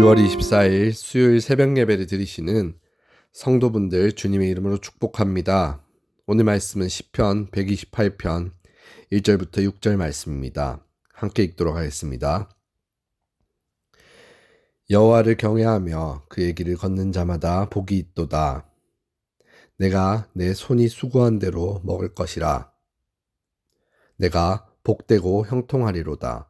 6월 24일 수요일 새벽 예배를 드리시는 성도분들 주님의 이름으로 축복합니다. 오늘 말씀은 시편 128편 1절부터 6절 말씀입니다. 함께 읽도록 하겠습니다. 여호와를 경외하며 그의 길을 걷는 자마다 복이 있도다. 내가 내 손이 수고한 대로 먹을 것이라. 내가 복되고 형통하리로다.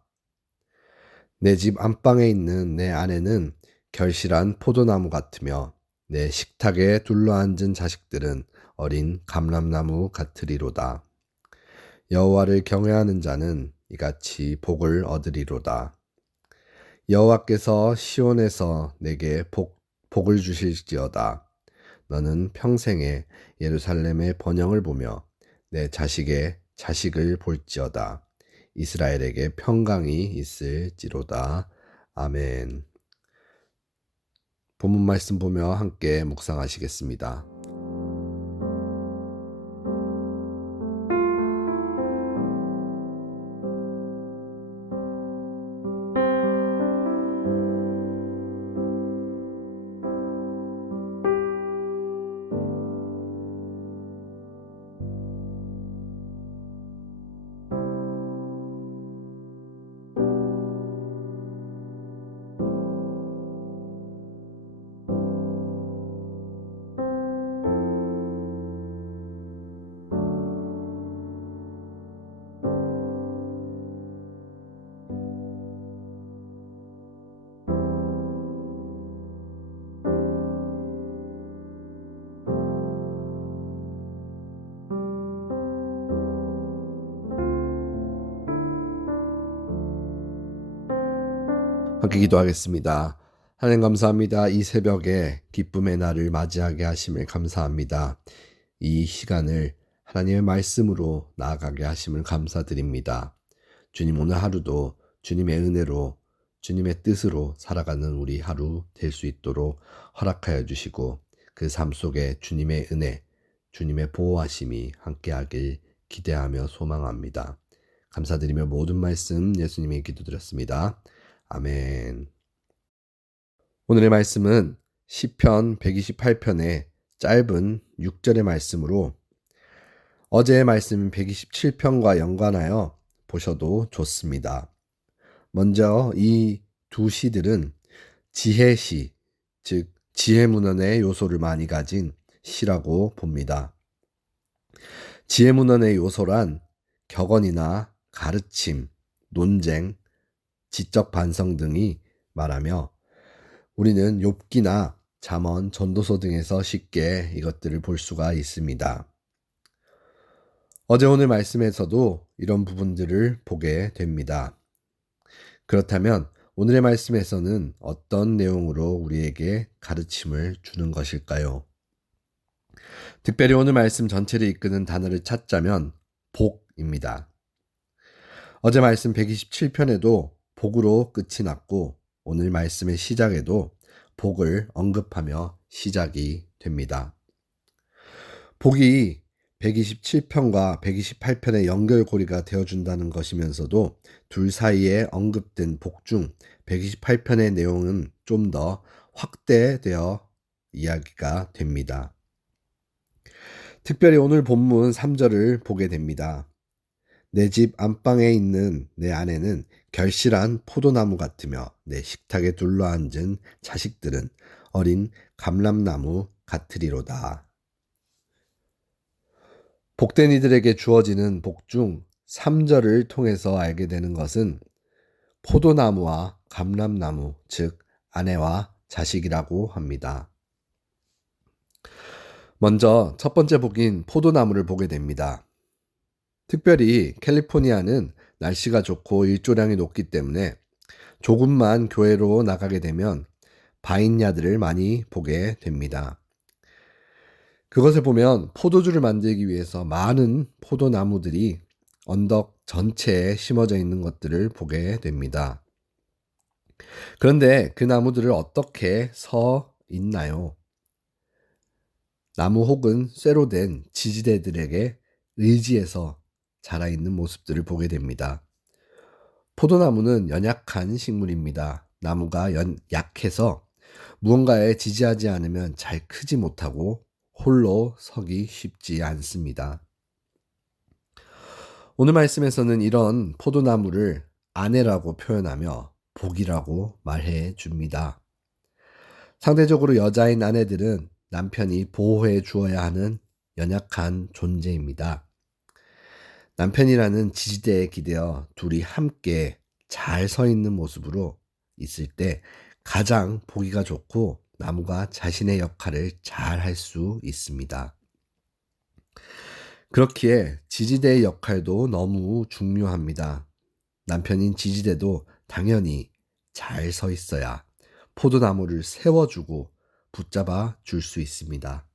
내 집 안방에 있는 내 아내는 결실한 포도나무 같으며 내 식탁에 둘러앉은 자식들은 어린 감람나무 같으리로다. 여호와를 경외하는 자는 이같이 복을 얻으리로다. 여호와께서 시온에서 내게 복을 주실지어다. 너는 평생에 예루살렘의 번영을 보며 내 자식의 자식을 볼지어다. 이스라엘에게 평강이 있을지로다. 아멘. 본문 말씀 보며 함께 묵상하시겠습니다. 함께 기도하겠습니다. 하나님 감사합니다. 이 새벽에 기쁨의 날을 맞이하게 하심을 감사합니다. 이 시간을 하나님의 말씀으로 나아가게 하심을 감사드립니다. 주님, 오늘 하루도 주님의 은혜로 주님의 뜻으로 살아가는 우리 하루 될 수 있도록 허락하여 주시고 그 삶 속에 주님의 은혜, 주님의 보호하심이 함께하길 기대하며 소망합니다. 감사드리며 모든 말씀 예수님의 기도드렸습니다. 아멘. 오늘의 말씀은 시편 128편의 짧은 6절의 말씀으로 어제의 말씀 127편과 연관하여 보셔도 좋습니다. 먼저 이 두 시들은 지혜시, 즉 지혜문헌의 요소를 많이 가진 시라고 봅니다. 지혜문헌의 요소란 격언이나 가르침, 논쟁, 지적 반성 등이 말하며 우리는 욥기나 잠언, 전도서 등에서 쉽게 이것들을 볼 수가 있습니다. 어제 오늘 말씀에서도 이런 부분들을 보게 됩니다. 그렇다면 오늘의 말씀에서는 어떤 내용으로 우리에게 가르침을 주는 것일까요? 특별히 오늘 말씀 전체를 이끄는 단어를 찾자면 복입니다. 어제 말씀 127편에도 복으로 끝이 났고 오늘 말씀의 시작에도 복을 언급하며 시작이 됩니다. 복이 127편과 128편의 연결고리가 되어준다는 것이면서도 둘 사이에 언급된 복 중 128편의 내용은 좀 더 확대되어 이야기가 됩니다. 특별히 오늘 본문 3절을 보게 됩니다. 내 집 안방에 있는 내 아내는 결실한 포도나무 같으며 내 식탁에 둘러앉은 자식들은 어린 감람나무 같으리로다. 복된 이들에게 주어지는 복 중 3절을 통해서 알게 되는 것은 포도나무와 감람나무, 즉 아내와 자식이라고 합니다. 먼저 첫 번째 복인 포도나무를 보게 됩니다. 특별히 캘리포니아는 날씨가 좋고 일조량이 높기 때문에 조금만 교회로 나가게 되면 바인야드를 많이 보게 됩니다. 그것을 보면 포도주를 만들기 위해서 많은 포도나무들이 언덕 전체에 심어져 있는 것들을 보게 됩니다. 그런데 그 나무들을 어떻게 서 있나요? 나무 혹은 쇠로 된 지지대들에게 의지해서 자라있는 모습들을 보게 됩니다. 포도나무는 연약한 식물입니다. 나무가 약해서 무언가에 지지하지 않으면 잘 크지 못하고 홀로 서기 쉽지 않습니다. 오늘 말씀에서는 이런 포도나무를 아내라고 표현하며 복이라고 말해 줍니다. 상대적으로 여자인 아내들은 남편이 보호해 주어야 하는 연약한 존재입니다. 남편이라는 지지대에 기대어 둘이 함께 잘 서 있는 모습으로 있을 때 가장 보기가 좋고 나무가 자신의 역할을 잘 할 수 있습니다. 그렇기에 지지대의 역할도 너무 중요합니다. 남편인 지지대도 당연히 잘 서 있어야 포도나무를 세워주고 붙잡아 줄 수 있습니다.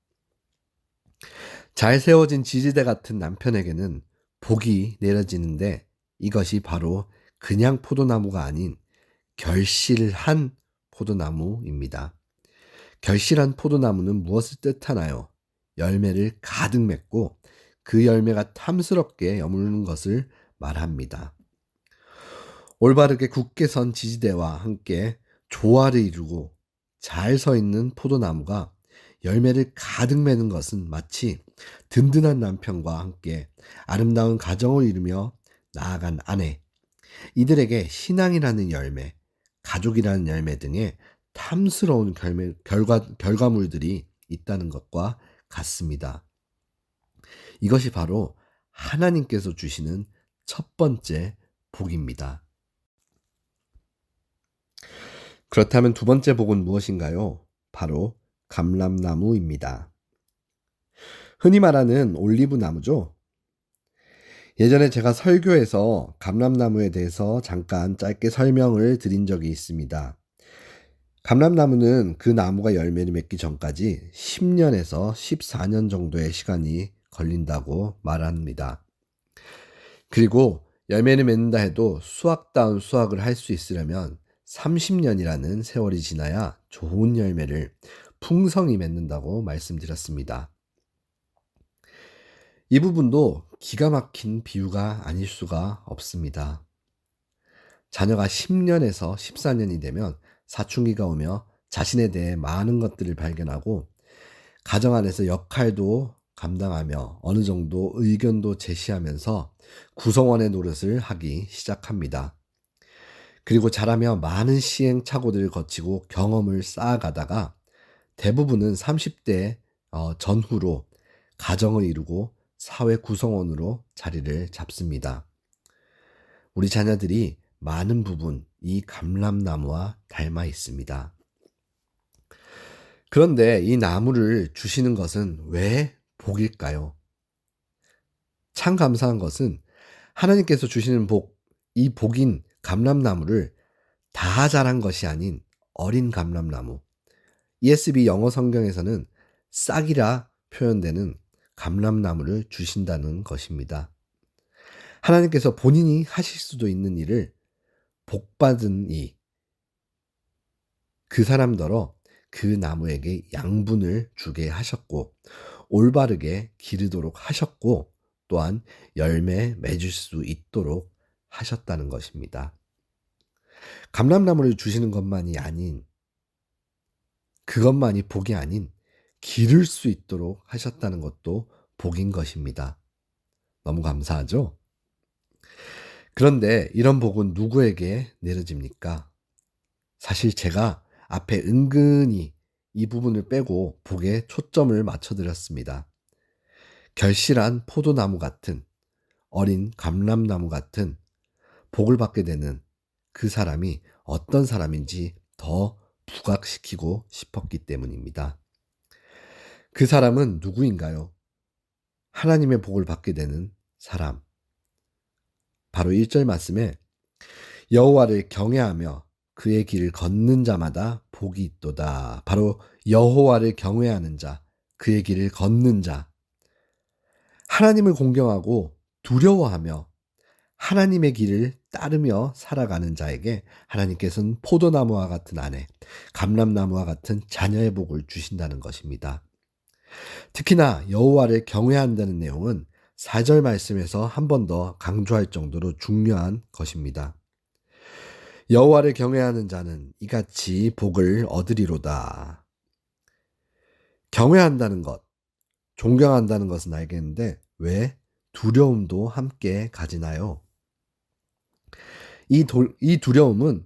잘 세워진 지지대 같은 남편에게는 복이 내려지는데 이것이 바로 그냥 포도나무가 아닌 결실한 포도나무입니다. 결실한 포도나무는 무엇을 뜻하나요? 열매를 가득 맺고 그 열매가 탐스럽게 여물는 것을 말합니다. 올바르게 굳게 선 지지대와 함께 조화를 이루고 잘 서 있는 포도나무가 열매를 가득 맺는 것은 마치 든든한 남편과 함께 아름다운 가정을 이루며 나아간 아내, 이들에게 신앙이라는 열매, 가족이라는 열매 등의 탐스러운 결과물들이 있다는 것과 같습니다. 이것이 바로 하나님께서 주시는 첫 번째 복입니다. 그렇다면 두 번째 복은 무엇인가요? 바로 감람나무입니다. 흔히 말하는 올리브 나무죠. 예전에 제가 설교에서 감람나무에 대해서 잠깐 짧게 설명을 드린 적이 있습니다. 감람나무는 그 나무가 열매를 맺기 전까지 10년에서 14년 정도의 시간이 걸린다고 말합니다. 그리고 열매를 맺는다 해도 수확다운 수확을 할 수 있으려면 30년이라는 세월이 지나야 좋은 열매를 풍성히 맺는다고 말씀드렸습니다. 이 부분도 기가 막힌 비유가 아닐 수가 없습니다. 자녀가 10년에서 14년이 되면 사춘기가 오며 자신에 대해 많은 것들을 발견하고 가정 안에서 역할도 감당하며 어느 정도 의견도 제시하면서 구성원의 노릇을 하기 시작합니다. 그리고 자라며 많은 시행착오들을 거치고 경험을 쌓아가다가 대부분은 30대 전후로 가정을 이루고 사회 구성원으로 자리를 잡습니다. 우리 자녀들이 많은 부분 이 감람나무와 닮아 있습니다. 그런데 이 나무를 주시는 것은 왜 복일까요? 참 감사한 것은 하나님께서 주시는 복, 이 복인 감람나무를 다 자란 것이 아닌 어린 감람나무, ESV 영어 성경에서는 싹이라 표현되는 감람나무를 주신다는 것입니다. 하나님께서 본인이 하실 수도 있는 일을 복받은 그 사람더러 그 나무에게 양분을 주게 하셨고 올바르게 기르도록 하셨고 또한 열매 맺을 수 있도록 하셨다는 것입니다. 감람나무를 주시는 것만이 아닌 그것만이 복이 아닌 기를 수 있도록 하셨다는 것도 복인 것입니다. 너무 감사하죠? 그런데 이런 복은 누구에게 내려집니까? 사실 제가 앞에 은근히 이 부분을 빼고 복에 초점을 맞춰드렸습니다. 결실한 포도나무 같은 어린 감람나무 같은 복을 받게 되는 그 사람이 어떤 사람인지 더 부각시키고 싶었기 때문입니다. 그 사람은 누구인가요? 하나님의 복을 받게 되는 사람. 바로 1절 말씀에 여호와를 경외하며 그의 길을 걷는 자마다 복이 있도다. 바로 여호와를 경외하는 자, 그의 길을 걷는 자. 하나님을 공경하고 두려워하며 하나님의 길을 따르며 살아가는 자에게 하나님께서는 포도나무와 같은 아내, 감람나무와 같은 자녀의 복을 주신다는 것입니다. 특히나 여호와를 경외한다는 내용은 4절 말씀에서 한 번 더 강조할 정도로 중요한 것입니다. 여호와를 경외하는 자는 이같이 복을 얻으리로다. 경외한다는 것, 존경한다는 것은 알겠는데 왜 두려움도 함께 가지나요? 이 두려움은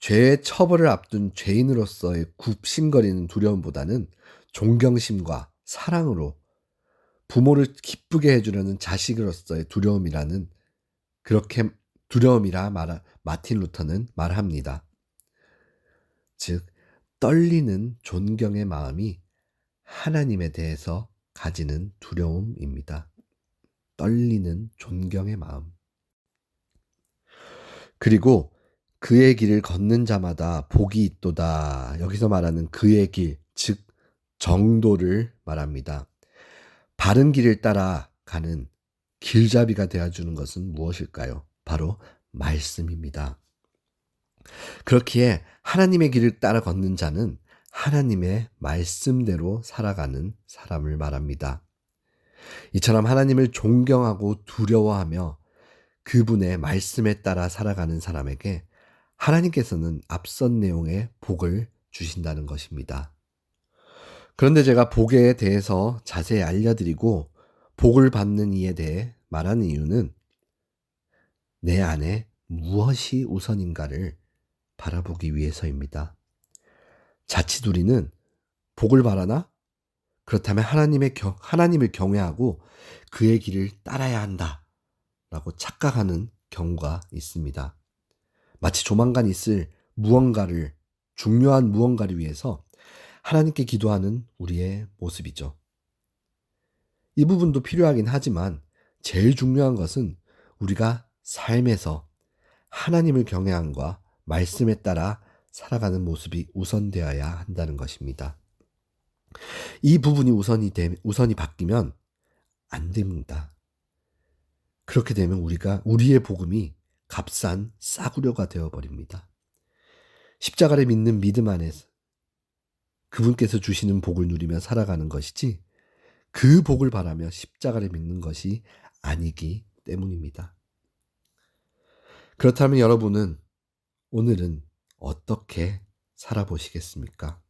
죄의 처벌을 앞둔 죄인으로서의 굽신거리는 두려움보다는 존경심과 사랑으로 부모를 기쁘게 해주려는 자식으로서의 두려움이라는 그렇게 두려움이라 마틴 루터는 말합니다. 즉 떨리는 존경의 마음이 하나님에 대해서 가지는 두려움입니다. 떨리는 존경의 마음. 그리고 그의 길을 걷는 자마다 복이 있도다. 여기서 말하는 그의 길, 즉 정도를 말합니다. 바른 길을 따라 가는 길잡이가 되어주는 것은 무엇일까요? 바로 말씀입니다. 그렇기에 하나님의 길을 따라 걷는 자는 하나님의 말씀대로 살아가는 사람을 말합니다. 이처럼 하나님을 존경하고 두려워하며 그분의 말씀에 따라 살아가는 사람에게 하나님께서는 앞선 내용의 복을 주신다는 것입니다. 그런데 제가 복에 대해서 자세히 알려드리고 복을 받는 이에 대해 말하는 이유는 내 안에 무엇이 우선인가를 바라보기 위해서입니다. 자칫 우리는 복을 바라나? 그렇다면 하나님을 경외하고 그의 길을 따라야 한다 라고 착각하는 경우가 있습니다. 마치 조만간 있을 중요한 무언가를 위해서 하나님께 기도하는 우리의 모습이죠. 이 부분도 필요하긴 하지만 제일 중요한 것은 우리가 삶에서 하나님을 경외함과 말씀에 따라 살아가는 모습이 우선되어야 한다는 것입니다. 이 부분이 우선이 바뀌면 안 됩니다. 그렇게 되면 우리의 복음이 값싼 싸구려가 되어버립니다. 십자가를 믿는 믿음 안에서 그분께서 주시는 복을 누리며 살아가는 것이지 그 복을 바라며 십자가를 믿는 것이 아니기 때문입니다. 그렇다면 여러분은 오늘은 어떻게 살아보시겠습니까?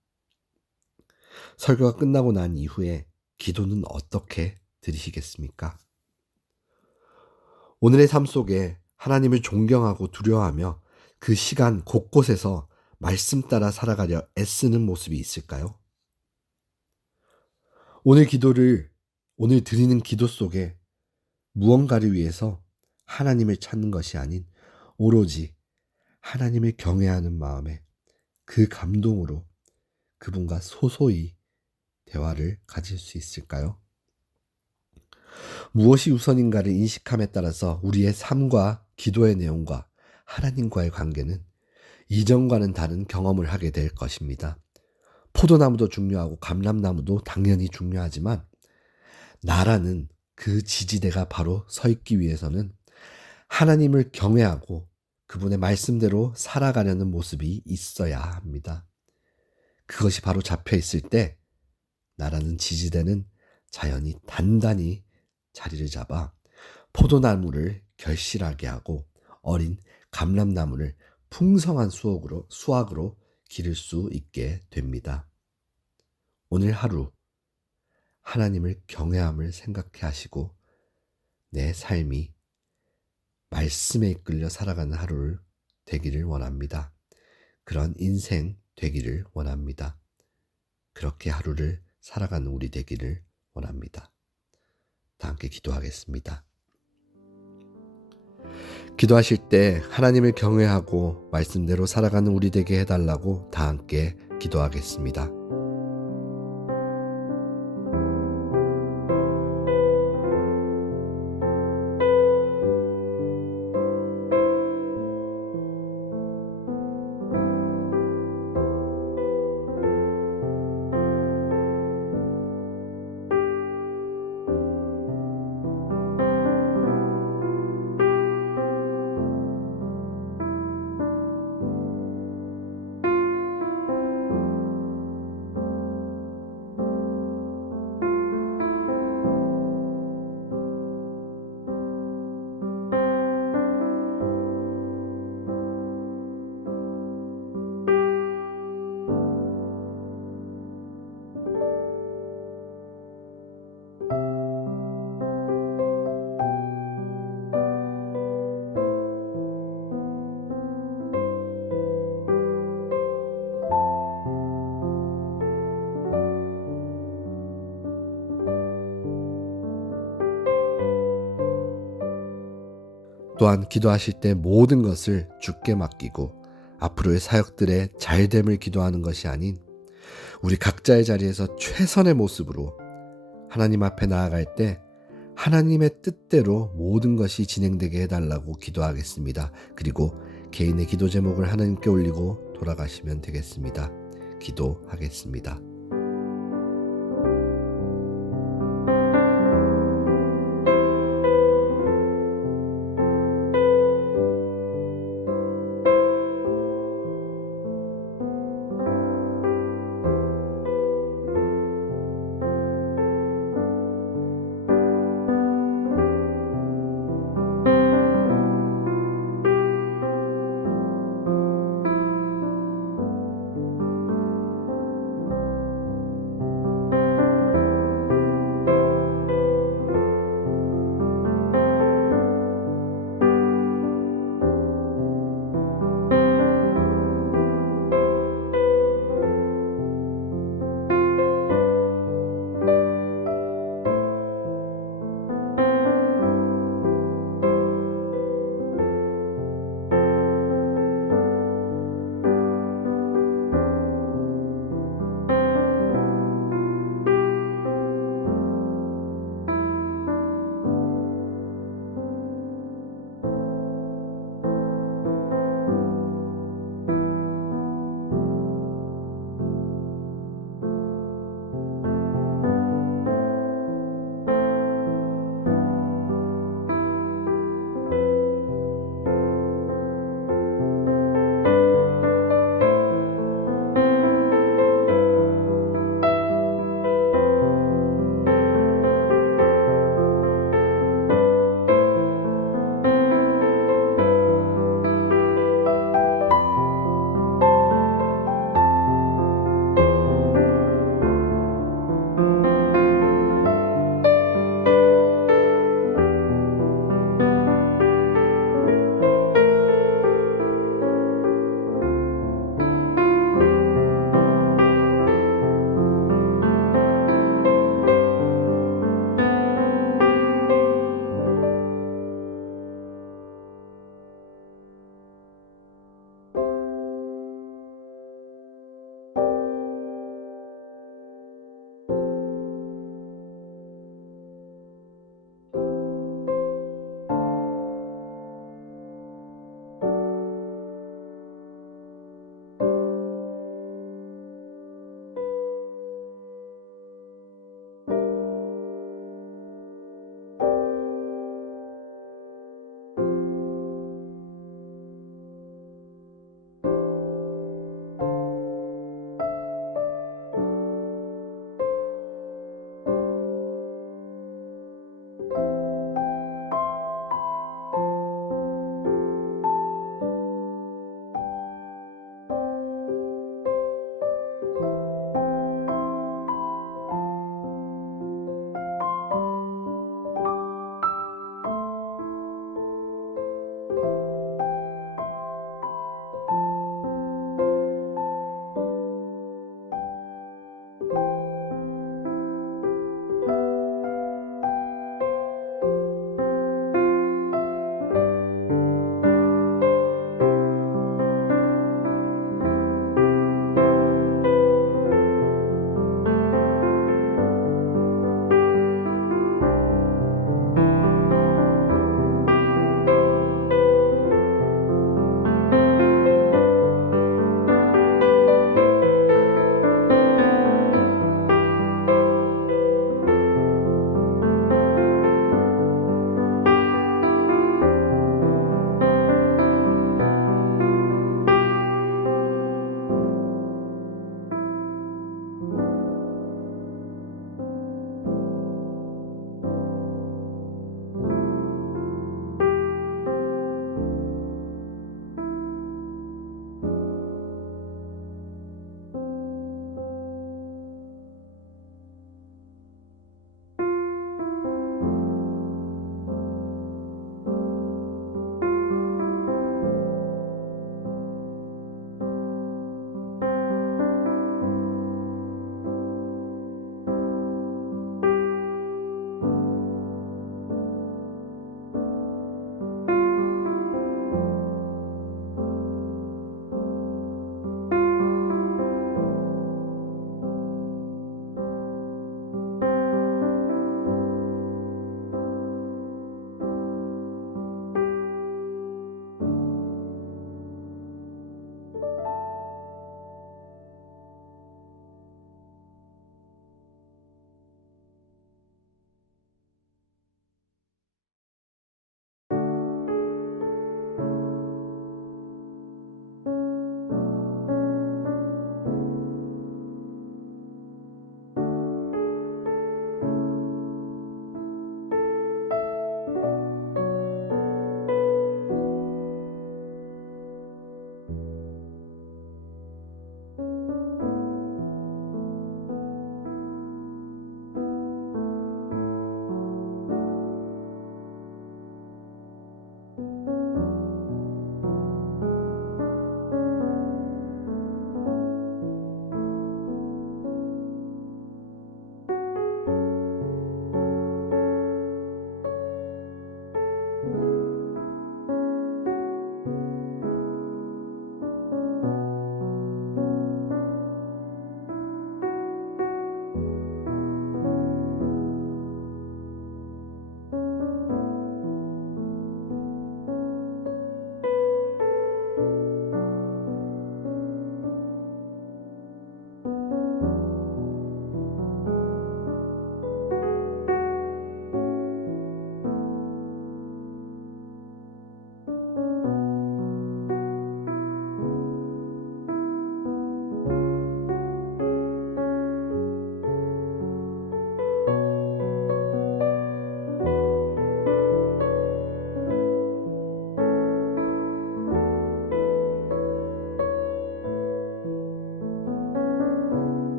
설교가 끝나고 난 이후에 기도는 어떻게 드리시겠습니까? 오늘의 삶 속에 하나님을 존경하고 두려워하며 그 시간 곳곳에서 말씀 따라 살아가려 애쓰는 모습이 있을까요? 오늘 드리는 기도 속에 무언가를 위해서 하나님을 찾는 것이 아닌 오로지 하나님을 경외하는 마음에 그 감동으로 그분과 소소히 대화를 가질 수 있을까요? 무엇이 우선인가를 인식함에 따라서 우리의 삶과 기도의 내용과 하나님과의 관계는 이전과는 다른 경험을 하게 될 것입니다. 포도나무도 중요하고 감람나무도 당연히 중요하지만 나라는 그 지지대가 바로 서 있기 위해서는 하나님을 경외하고 그분의 말씀대로 살아가려는 모습이 있어야 합니다. 그것이 바로 잡혀 있을 때 나라는 지지대는 자연히 단단히 자리를 잡아 포도나무를 결실하게 하고 어린 감람나무를 풍성한 수확으로 기를 수 있게 됩니다. 오늘 하루 하나님을 경외함을 생각해 하시고 내 삶이 말씀에 이끌려 살아가는 하루를 되기를 원합니다. 그런 인생 되기를 원합니다. 그렇게 하루를 살아가는 우리 되기를 원합니다. 다 함께 기도하겠습니다. 기도하실 때 하나님을 경외하고 말씀대로 살아가는 우리 되게 해달라고 다 함께 기도하겠습니다. 또한 기도하실 때 모든 것을 주께 맡기고 앞으로의 사역들의 잘됨을 기도하는 것이 아닌 우리 각자의 자리에서 최선의 모습으로 하나님 앞에 나아갈 때 하나님의 뜻대로 모든 것이 진행되게 해달라고 기도하겠습니다. 그리고 개인의 기도 제목을 하나님께 올리고 돌아가시면 되겠습니다. 기도하겠습니다.